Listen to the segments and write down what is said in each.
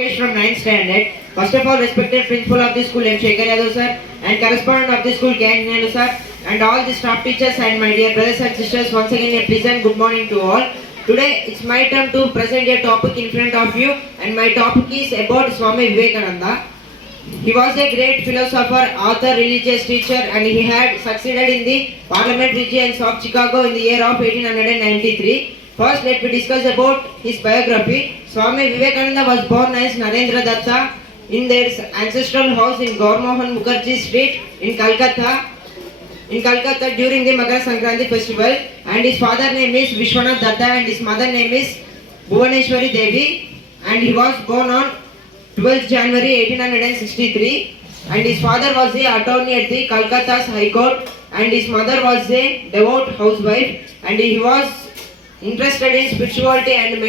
Lokesh from 9th standard. First of all, respected principal of the school M. Shekhar Yadav sir and correspondent of the school K. Nelu sir and all the staff teachers and my dear brothers and sisters, once again a pleasant good morning to all. Today it's my turn to present a topic in front of you, and my topic is about Swami Vivekananda. He was a great philosopher, author, religious teacher, and he had succeeded in the Parliament regions of Chicago in the year of 1893. First, let me discuss about his biography. Swami Vivekananda was born as Narendra Datta in their ancestral house in Gauramohan Mukherjee Street in Calcutta during the Makara Sankranti festival, and his father name is Vishwanath Datta and his mother name is Bhuvaneshwari Devi, and he was born on 12th January 1863, and his father was the attorney at the Calcutta's High Court and his mother was a devout housewife, and he was interested in spirituality and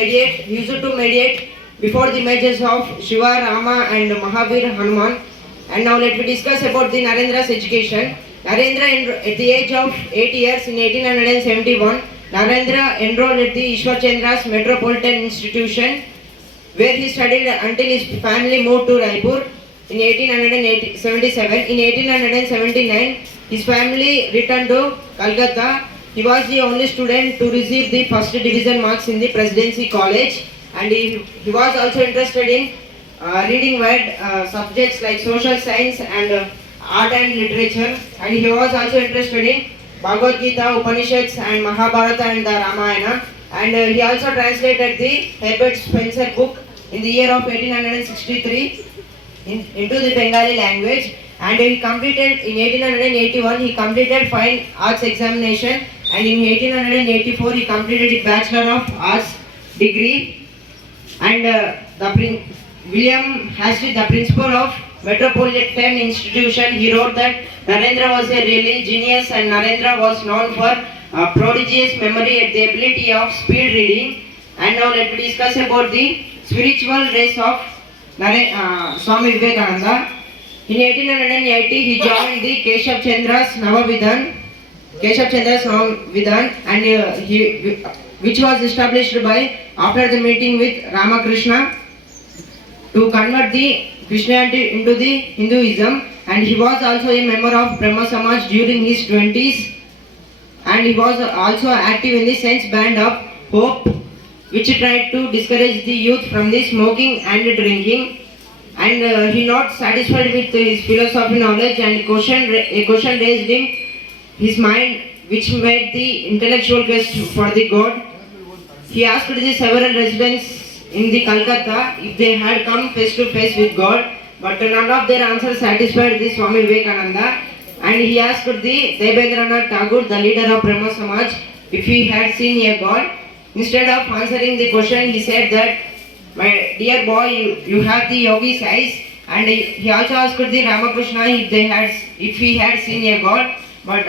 used to meditate before the images of Shiva, Rama and Mahavir Hanuman. And now let me discuss about the Narendra's education. Narendra, at the age of 8 years in 1871, Narendra enrolled at the Ishwar Chandra's Metropolitan Institution, where he studied until his family moved to Raipur in 1877. In 1879, his family returned to Calcutta. He was the only student to receive the first division marks in the Presidency College, and he was also interested in reading wide subjects like social science and art and literature, and he was also interested in Bhagavad Gita, Upanishads and Mahabharata and the Ramayana, and he also translated the Herbert Spencer book in the year of 1863 into the Bengali language, and he completed in 1881 he completed Fine Arts examination, and in 1884 he completed the Bachelor of Arts degree. And William Hastie, the principal of Metropolitan Institution, he wrote that Narendra was a really genius, and Narendra was known for prodigious memory and the ability of speed reading. And now let me discuss about the spiritual race of Swami Vivekananda. In 1880, he joined the Keshav Chandra's Navavidhan, and which was established by after the meeting with Ramakrishna to convert the Christianity into the Hinduism. And he was also a member of Brahma Samaj during his 20s, and he was also active in the Sense Band of Hope, which tried to discourage the youth from the smoking and drinking. And he not satisfied with his philosophy knowledge, and a question raised in his mind which made the intellectual quest for the God. He asked the several residents in the Calcutta if they had come face to face with God, but none of their answers satisfied the Swami Vivekananda, and he asked the Debendranath Tagore, the leader of Brahma Samaj, if he had seen a God. Instead of answering the question, he said that, "My dear boy, you have the yogi's eyes." And he also asked the Ramakrishna if he had seen a God, but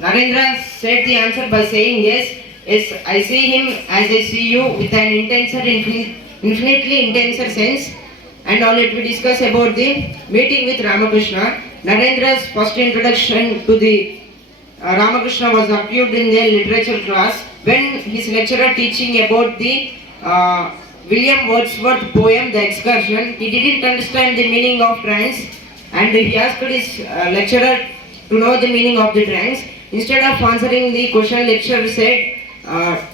Narendra said the answer by saying, yes, I see him as I see you, with an infinitely intenser sense. And now let me discuss about the meeting with Ramakrishna. Narendra's first introduction to the Ramakrishna was occurred in the literature class when his lecturer teaching about the William Wordsworth poem The Excursion. He didn't understand the meaning of trance, and he asked his lecturer to know the meaning of the trance. Instead of answering the question, lecturer said,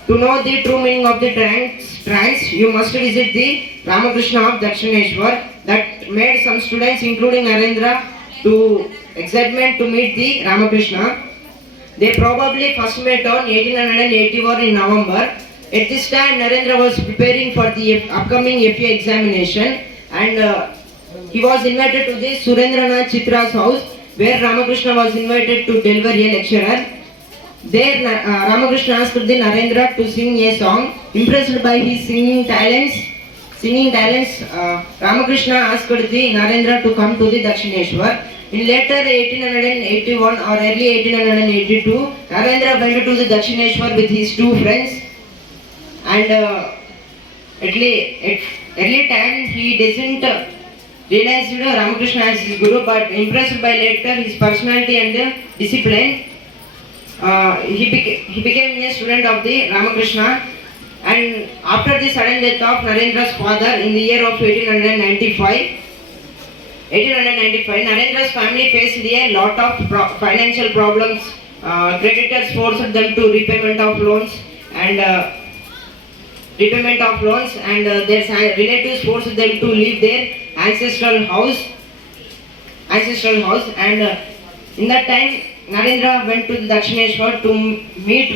to know the true meaning of the trance, you must visit the Ramakrishna of Dakshineshwar. That made some students, including Narendra, to excitement to meet the Ramakrishna. They probably first met on 1881 in November. At this time, Narendra was preparing for the upcoming FA examination, and he was invited to the Surendranath Chitra's house, where Ramakrishna was invited to deliver a lecture. There, Ramakrishna asked the Narendra to sing a song. Impressed by his singing talents, Ramakrishna asked the Narendra to come to the Dakshineshwar. In later 1881 or early 1882, Narendra went to the Dakshineshwar with his two friends, and at early time he doesn't realize Ramakrishna as his guru, but impressed by later his personality and discipline, he became a student of the Ramakrishna. And after the sudden death of Narendra's father in the year of 1895, Narendra's family faced a lot of financial problems. Creditors forced them to repayment of loans and their relatives forced them to leave their ancestral house. And in that time, Narendra went to Dakshineshwar to meet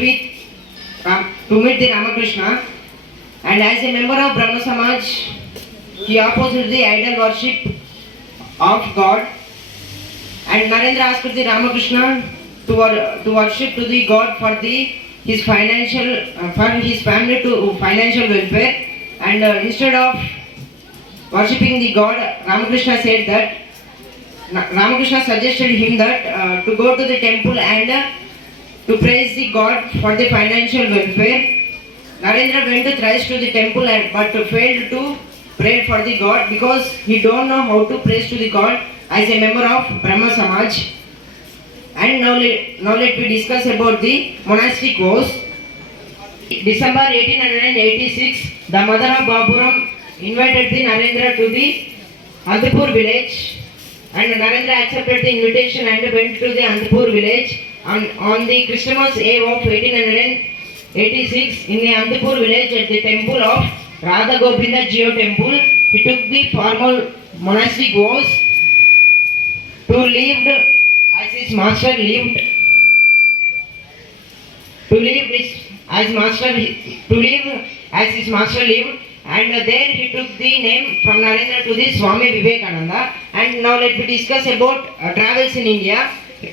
the Ramakrishna, and as a member of Brahma Samaj, he opposed the idol worship of God, and Narendra asked the Ramakrishna to worship to the God for his family to financial welfare, and instead of worshipping the God, Ramakrishna suggested him that to go to the temple and to praise the God for the financial welfare. Narendra went thrice to the temple but failed to pray for the God because he don't know how to praise to the God as a member of Brahma Samaj. And now let me discuss about the monastic vows. December 1886, the mother of Baburam invited the Narendra to the Andhpur village, and Narendra accepted the invitation and went to the Andhpur village. On the Christmas Eve of 1886, in the Andhpur village at the temple of Radha Gopinda Geo temple, he took the formal monastic vows to live as his master lived, and there he took the name from Narendra to the Swami Vivekananda. And now let me discuss about travels in India.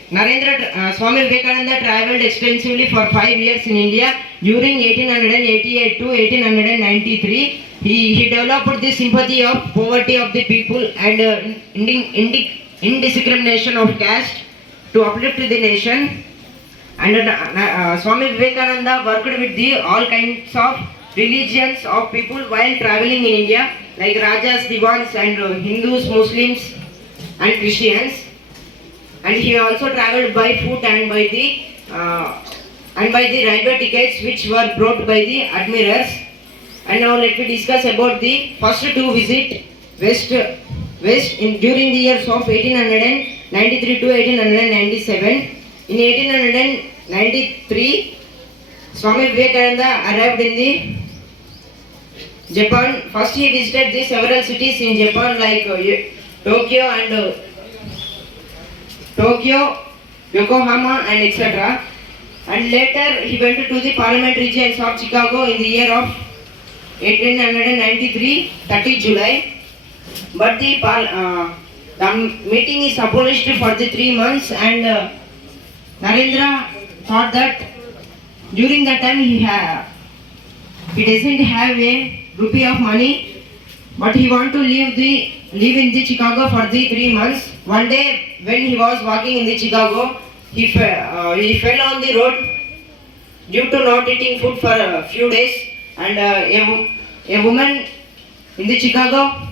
Swami Vivekananda travelled extensively for 5 years in India. During 1888 to 1893, he developed the sympathy of poverty of the people and indiscrimination of caste to uplift the nation. And Swami Vivekananda worked with all kinds of religions of people while travelling in India, like Rajas, Divans, and Hindus, Muslims, and Christians. And he also travelled by foot and by the railway tickets which were brought by the admirers. And now let me discuss about the first two visit West during the years of 1893 to 1897. In 1893, Swami Vivekananda arrived in the Japan. First he visited the several cities in Japan like Tokyo, Yokohama, and etc. And later he went to the Parliament regions of Chicago in the year of 1893, 30 July. But the meeting is abolished for the 3 months, and Narendra thought that during that time he doesn't have a rupee of money, but he want to live in the Chicago for the 3 months. One day when he was walking in the Chicago, he fell on the road due to not eating food for a few days, and a woman in the Chicago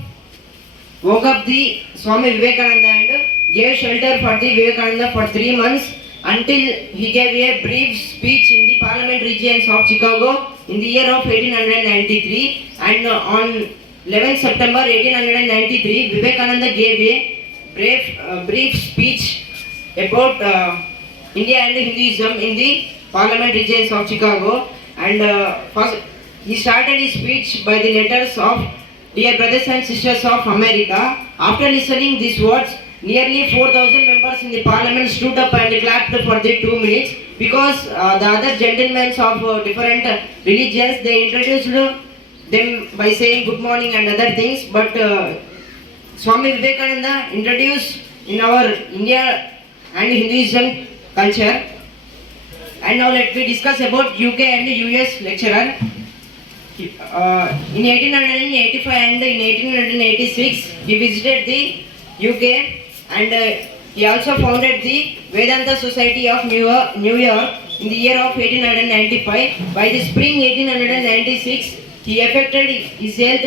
woke up the Swami Vivekananda and gave shelter for the Vivekananda for 3 months until he gave a brief speech in the Parliament regions of Chicago in the year of 1893. And on 11 September 1893, Vivekananda gave a brief speech about India and Hinduism in the Parliament regions of Chicago. And first, he started his speech by the letters of Dear brothers and sisters of America. After listening these words, nearly 4,000 members in the parliament stood up and clapped for the 2 minutes, because the other gentlemen of different religions, they introduced them by saying good morning and other things. But Swami Vivekananda introduced in our India and Hinduism culture. And now let me discuss about UK and US lecturer. In 1885 and in 1886, he visited the UK, and he also founded the Vedanta Society of New York in the year of 1895. By the spring 1896, he affected his health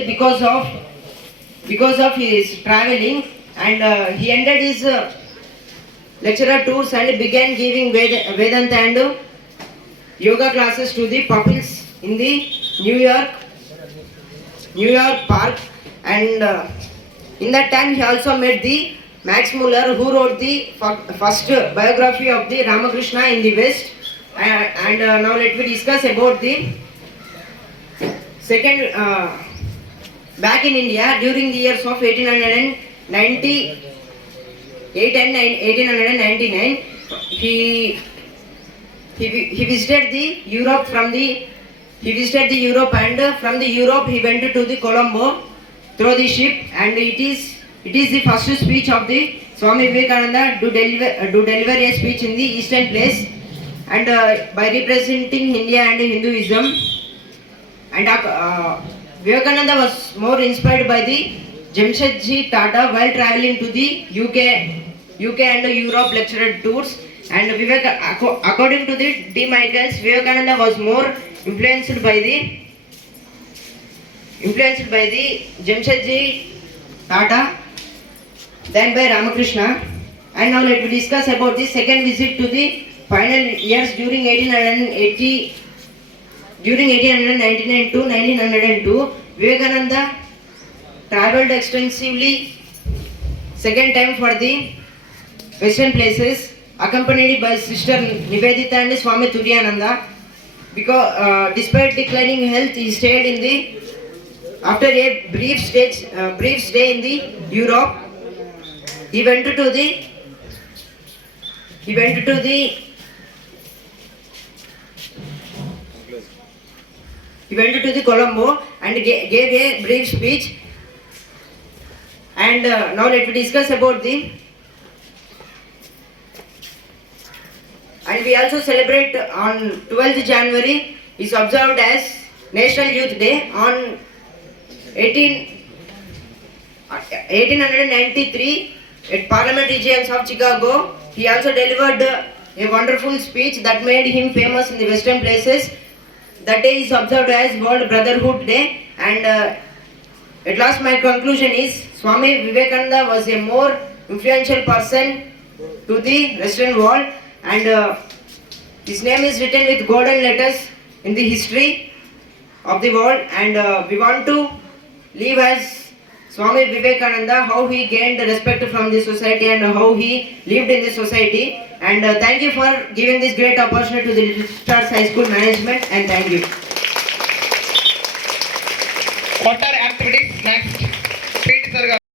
because of his traveling, and he ended his lecturer tours and began giving Vedanta and yoga classes to the pupils in the New York, New York Park, and in that time he also met the Max Muller, who wrote the first biography of the Ramakrishna in the West. And now let me discuss about the second. Back in India during the years of 1898 and 1899, he visited the Europe he visited the Europe, and from the Europe he went to the Colombo through the ship, and it is the first speech of the Swami Vivekananda to deliver a speech in the Eastern place, and by representing India and Hinduism. And Vivekananda was more inspired by the Jamshedji Tata while traveling to the UK and Europe lecture tours. And according to the D. Michaels, Vivekananda was more influenced by the Jamshedji Tata than by Ramakrishna. And now let me discuss about the second visit to the final years during 1899 to 1902. Vivekananda travelled extensively second time for the western places, accompanied by sister Nivedita and Swami Turyananda. Because despite declining health, he stayed in the after a brief stay in the Europe. He went to the Colombo and gave a brief speech. And now let me discuss about the. And we also celebrate on 12th January is observed as National Youth Day. On 1893 at Parliament Regions of Chicago, he also delivered a wonderful speech that made him famous in the western places. That day is observed as World Brotherhood Day. And at last my conclusion is Swami Vivekananda was a more influential person to the Western world, and his name is written with golden letters in the history of the world. And we want to live as Swami Vivekananda, how he gained respect from the society and how he lived in the society. And thank you for giving this great opportunity to the Little Stars High School management, and thank you. What are